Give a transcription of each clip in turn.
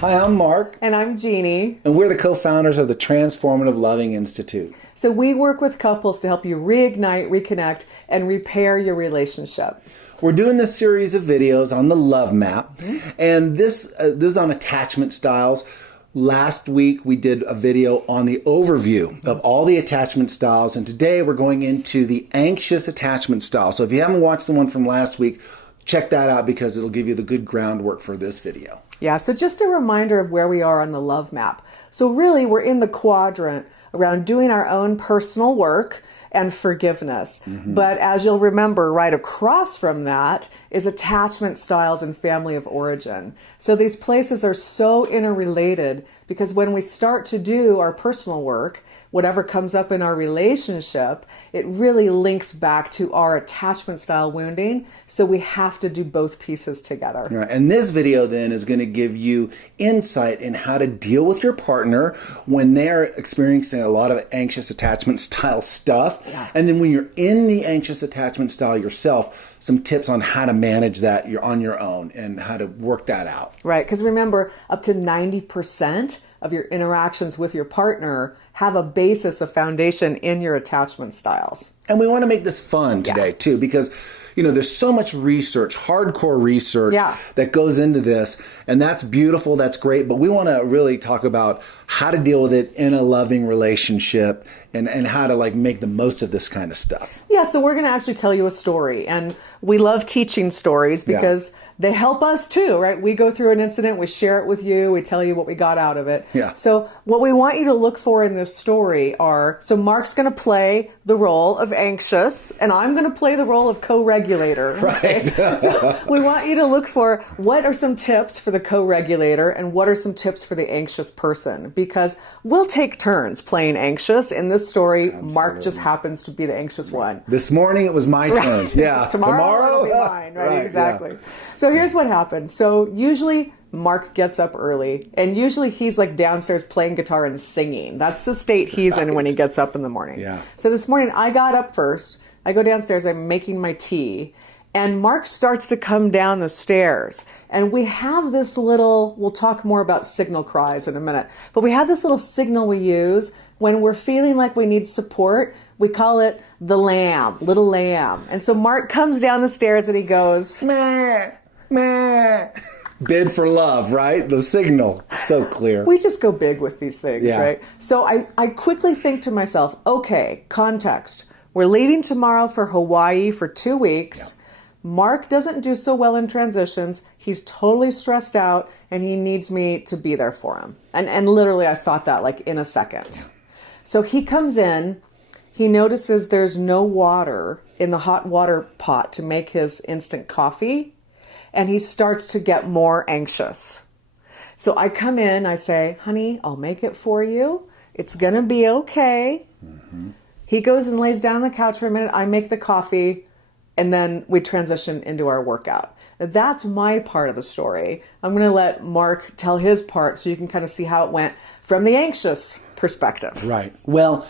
Hi, I'm Mark. And I'm Jeannie. And we're the co-founders of the Transformative Loving Institute. So we work with couples to help you reignite, reconnect, and repair your relationship. We're doing this series of videos on the LoveMap, and this is on attachment styles. Last week we did a video on the overview of all the attachment styles, and today we're going into the anxious attachment style. So if you haven't watched the one from last week, check that out because it'll give you the good groundwork for this video. Yeah, so just a reminder of where we are on the LoveMap. So really, we're in the quadrant around doing our own personal work and forgiveness. But as you'll remember, right across from that is attachment styles and family of origin. So these places are so interrelated because when we start to do our personal work, whatever comes up in our relationship, it really links back to our attachment style wounding. So we have to do both pieces together. Right. And this video then is going to give you insight in how to deal with your partner when they're experiencing a lot of anxious attachment style stuff. Yeah. And then when you're in the anxious attachment style yourself, some tips on how to manage that you're on your own and how to work that out. Right, because remember, up to 90% of your interactions with your partner have a basis, a foundation in your attachment styles. And we want to make this fun today too, because there's so much research, hardcore research that goes into this, and that's beautiful, that's great, but we want to really talk about how to deal with it in a loving relationship and how to make the most of this kind of stuff. Yeah, so we're going to actually tell you a story, and we love teaching stories because they help us too, right? We go through an incident, we share it with you, we tell you what we got out of it. Yeah. So what we want you to look for in this story so Mark's going to play the role of anxious, and I'm going to play the role of co-regulator. Okay? Right. So we want you to look for what are some tips for the co-regulator and what are some tips for the anxious person, because we'll take turns playing anxious. In this story, Mark just happens to be the anxious one. This morning it was my turn. Yeah. Tomorrow it'll be mine, right? Exactly. Yeah. So here's what happens. So usually Mark gets up early, and usually he's downstairs playing guitar and singing. That's the state he's in when he gets up in the morning. Yeah. So this morning I got up first. I go downstairs, I'm making my tea, and Mark starts to come down the stairs. And we have this we'll talk more about signal cries in a minute, but we have this little signal we use when we're feeling like we need support. We call it the lamb, little lamb. And so Mark comes down the stairs and he goes, meh, meh. Bid for love, right? The signal. So clear. We just go big with these things, Yeah. right? So I quickly think to myself, okay, context. We're leaving tomorrow for Hawaii for 2 weeks. Yeah. Mark doesn't do so well in transitions. He's totally stressed out and he needs me to be there for him. And literally I thought that in a second. So he comes in, he notices there's no water in the hot water pot to make his instant coffee, and he starts to get more anxious. So I come in, I say, honey, I'll make it for you. It's gonna be okay. He goes and lays down on the couch for a minute, I make the coffee, and then we transition into our workout. That's my part of the story. I'm going to let Mark tell his part so you can kind of see how it went from the anxious perspective. Right. Well,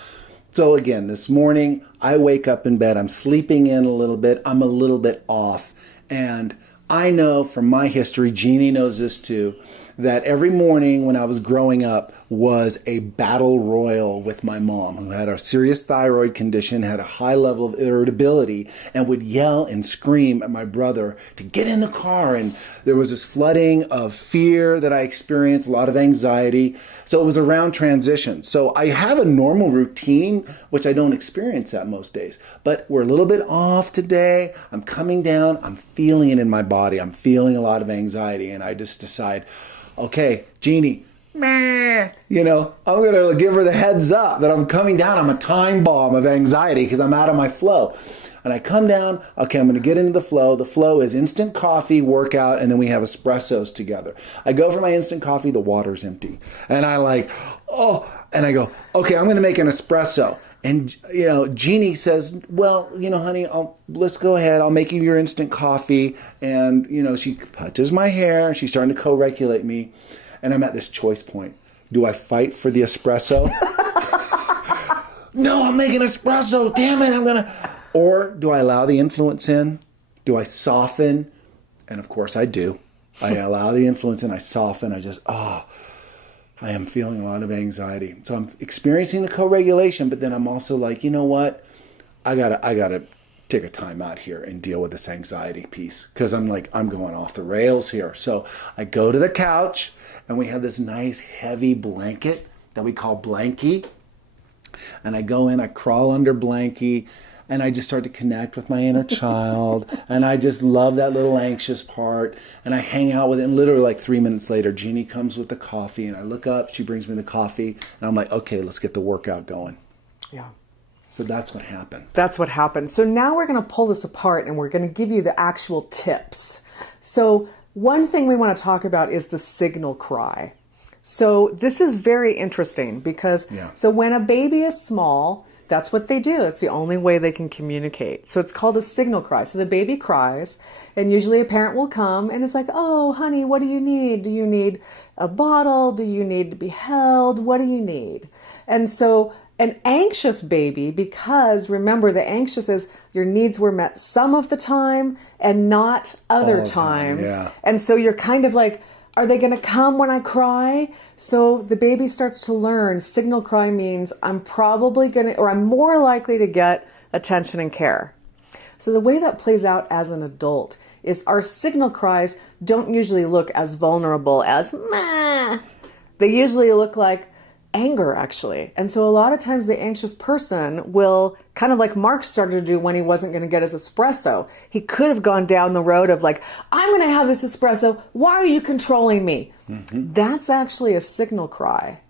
so again, this morning I wake up in bed. I'm sleeping in a little bit. I'm a little bit off. And I know from my history, Jeannie knows this too, that every morning when I was growing up was a battle royal with my mom, who had a serious thyroid condition, had a high level of irritability, and would yell and scream at my brother to get in the car. And there was this flooding of fear that I experienced, a lot of anxiety. So it was around transition. So I have a normal routine, which I don't experience that most days. But we're a little bit off today. I'm coming down. I'm feeling it in my body. I'm feeling a lot of anxiety. And I just decide, okay, Jeannie, meh, I'm going to give her the heads up that I'm coming down. I'm a time bomb of anxiety because I'm out of my flow. And I come down, okay, I'm going to get into the flow. The flow is instant coffee, workout, and then we have espressos together. I go for my instant coffee, the water's empty. And I and I go, okay, I'm going to make an espresso. And, Jeannie says, well, honey, let's go ahead. I'll make you your instant coffee. And, she touches my hair. She's starting to co-regulate me. And I'm at this choice point. Do I fight for the espresso? No, I'm making espresso. Damn it, Or do I allow the influence in? Do I soften? And of course I do. I allow the influence and I soften. I just, I am feeling a lot of anxiety. So I'm experiencing the co-regulation, but then I'm also like, you know what? I gotta take a time out here and deal with this anxiety piece, because I'm going off the rails here. So I go to the couch and we have this nice heavy blanket that we call Blankie. And I go in, I crawl under Blankie, and I just start to connect with my inner child. And I just love that little anxious part. And I hang out with it. And literally like 3 minutes later, Jeannie comes with the coffee. And I look up, she brings me the coffee. And I'm like, okay, let's get the workout going. Yeah. So that's what happened. That's what happened. So now we're going to pull this apart and we're going to give you the actual tips. So one thing we want to talk about is the signal cry. So this is very interesting because so when a baby is small, that's what they do. It's the only way they can communicate. So it's called a signal cry. So the baby cries and usually a parent will come and it's like, oh, honey, what do you need? Do you need a bottle? Do you need to be held? What do you need? And so an anxious baby, because remember, the anxious is your needs were met some of the time and not other times. Yeah. And so you're kind of like, are they going to come when I cry? So the baby starts to learn signal cry means I'm probably going to, or I'm more likely to get attention and care. So the way that plays out as an adult is our signal cries don't usually look as vulnerable as meh. They usually look like anger, actually. And so a lot of times the anxious person will, kind of like Mark started to do when he wasn't going to get his espresso. He could have gone down the road of like, I'm going to have this espresso. Why are you controlling me? Mm-hmm. That's actually a signal cry.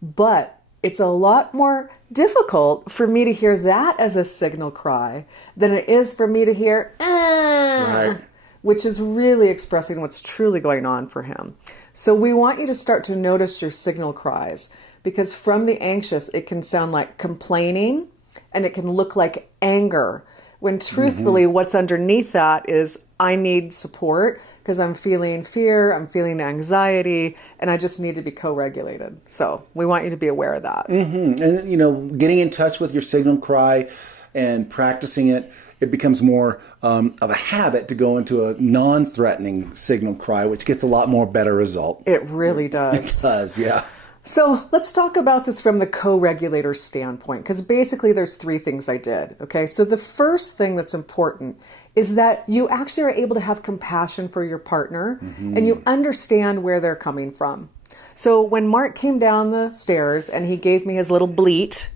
But it's a lot more difficult for me to hear that as a signal cry than it is for me to hear, Right. which is really expressing what's truly going on for him. So we want you to start to notice your signal cries, because from the anxious, it can sound like complaining and it can look like anger, when truthfully what's underneath that is I need support because I'm feeling fear, I'm feeling anxiety, and I just need to be co-regulated. So we want you to be aware of that. Mm-hmm. And, getting in touch with your signal cry and practicing it, it becomes more of a habit to go into a non-threatening signal cry, which gets a lot more better result. It really does. It does, yeah. So let's talk about this from the co-regulator standpoint, because basically there's 3 things I did. Okay, so the first thing that's important is that you actually are able to have compassion for your partner and you understand where they're coming from. So when Mark came down the stairs and he gave me his little bleat,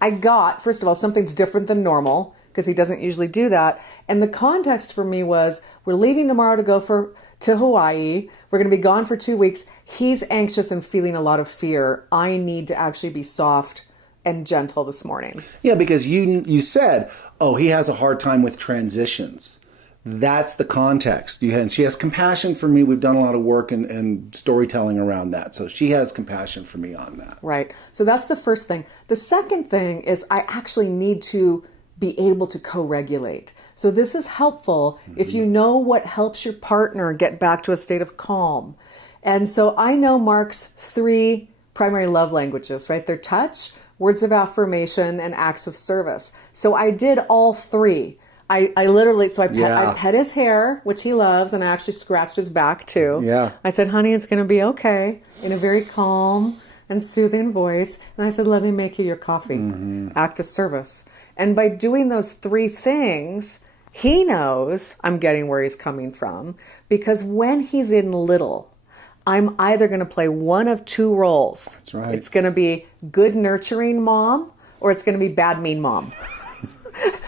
I got, first of all, something's different than normal because he doesn't usually do that. And the context for me was, we're leaving tomorrow to go to Hawaii. We're going to be gone for 2 weeks. He's anxious and feeling a lot of fear. I need to actually be soft and gentle this morning. Yeah, because you said, oh, he has a hard time with transitions. That's the context. And she has compassion for me. We've done a lot of work and storytelling around that. So she has compassion for me on that. Right. So that's the first thing. The second thing is I actually need to be able to co-regulate. So this is helpful if you know what helps your partner get back to a state of calm. And so I know Mark's 3 primary love languages, right? They're touch, words of affirmation, and acts of service. So I did all 3. I literally, so I pet his hair, which he loves, and I actually scratched his back too. Yeah. I said, honey, it's going to be okay, in a very calm and soothing voice. And I said, let me make you your coffee. Act of service. And by doing those 3 things, he knows I'm getting where he's coming from, because when he's in little, I'm either going to play one of 2 roles. That's right. It's going to be good nurturing mom, or it's going to be bad mean mom,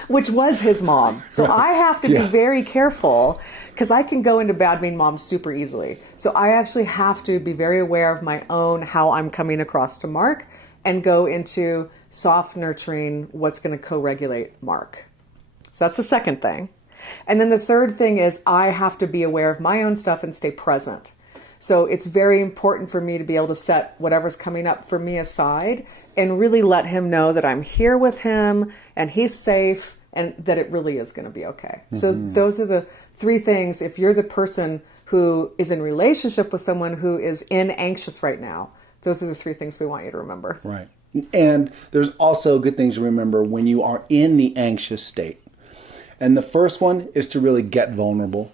which was his mom. So I have to be very careful, because I can go into bad mean mom super easily. So I actually have to be very aware of my own, how I'm coming across to Mark, and go into soft nurturing, what's going to co-regulate Mark. So that's the second thing. And then the third thing is I have to be aware of my own stuff and stay present. So it's very important for me to be able to set whatever's coming up for me aside and really let him know that I'm here with him and he's safe and that it really is going to be okay. So those are the 3 things. If you're the person who is in relationship with someone who is anxious right now, those are the 3 things we want you to remember. Right. And there's also good things to remember when you are in the anxious state. And the first one is to really get vulnerable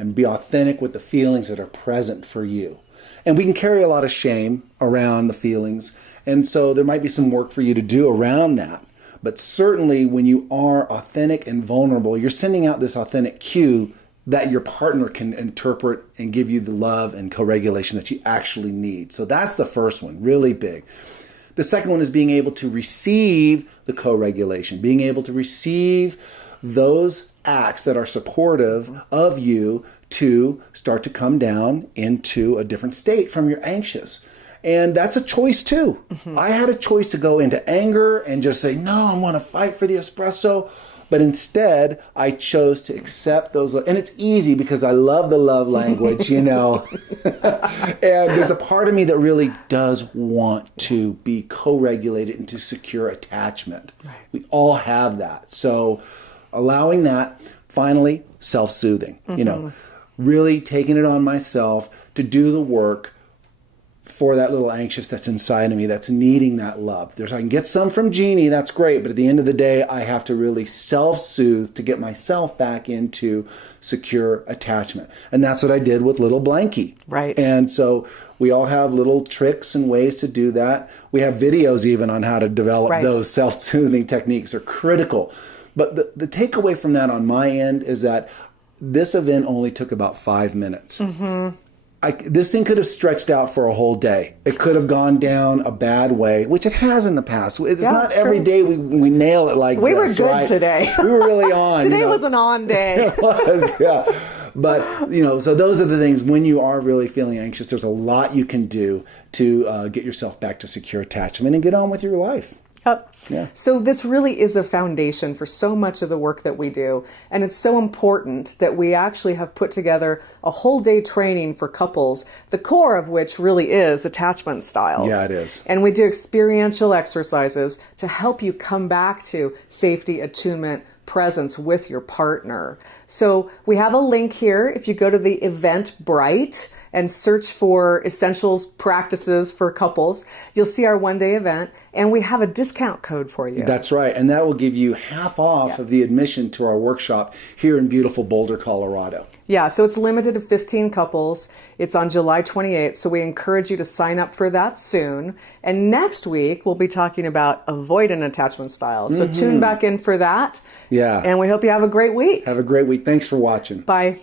and be authentic with the feelings that are present for you. And we can carry a lot of shame around the feelings. And so there might be some work for you to do around that. But certainly when you are authentic and vulnerable, you're sending out this authentic cue that your partner can interpret and give you the love and co-regulation that you actually need. So that's the first one, really big. The second one is being able to receive the co-regulation, being able to receive those acts that are supportive of you to start to come down into a different state from your anxious. And that's a choice too. I had a choice to go into anger and just say, no, I want to fight for the espresso. But instead, I chose to accept those. And it's easy because I love the love language, you know. And there's a part of me that really does want to be co-regulated into secure attachment. Right. We all have that. So allowing that, finally, self-soothing, you know, really taking it on myself to do the work for that little anxious that's inside of me that's needing that love. I can get some from Jeannie, that's great, but at the end of the day, I have to really self-soothe to get myself back into secure attachment. And that's what I did with little Blanky. Right. And so we all have little tricks and ways to do that. We have videos even on how to develop those self-soothing techniques are critical. But the takeaway from that on my end is that this event only took about 5 minutes. This thing could have stretched out for a whole day. It could have gone down a bad way, which it has in the past. It's not every day we nail it like this. We were good today. We were really on. Today was an on day. It was, yeah. But, you know, so those are the things when you are really feeling anxious, there's a lot you can do to get yourself back to secure attachment and get on with your life. Yeah. So this really is a foundation for so much of the work that we do. And it's so important that we actually have put together a whole day training for couples, the core of which really is attachment styles. Yeah, it is. And we do experiential exercises to help you come back to safety, attunement, presence with your partner. So we have a link here. If you go to the Eventbrite and search for essentials practices for couples, you'll see our one-day event, and we have a discount code for you. That's right. And that will give you half off of the admission to our workshop here in beautiful Boulder, Colorado. Yeah, so it's limited to 15 couples. It's on July 28th, so we encourage you to sign up for that soon. And next week, we'll be talking about avoidant attachment styles. So tune back in for that. Yeah. And we hope you have a great week. Have a great week. Thanks for watching. Bye.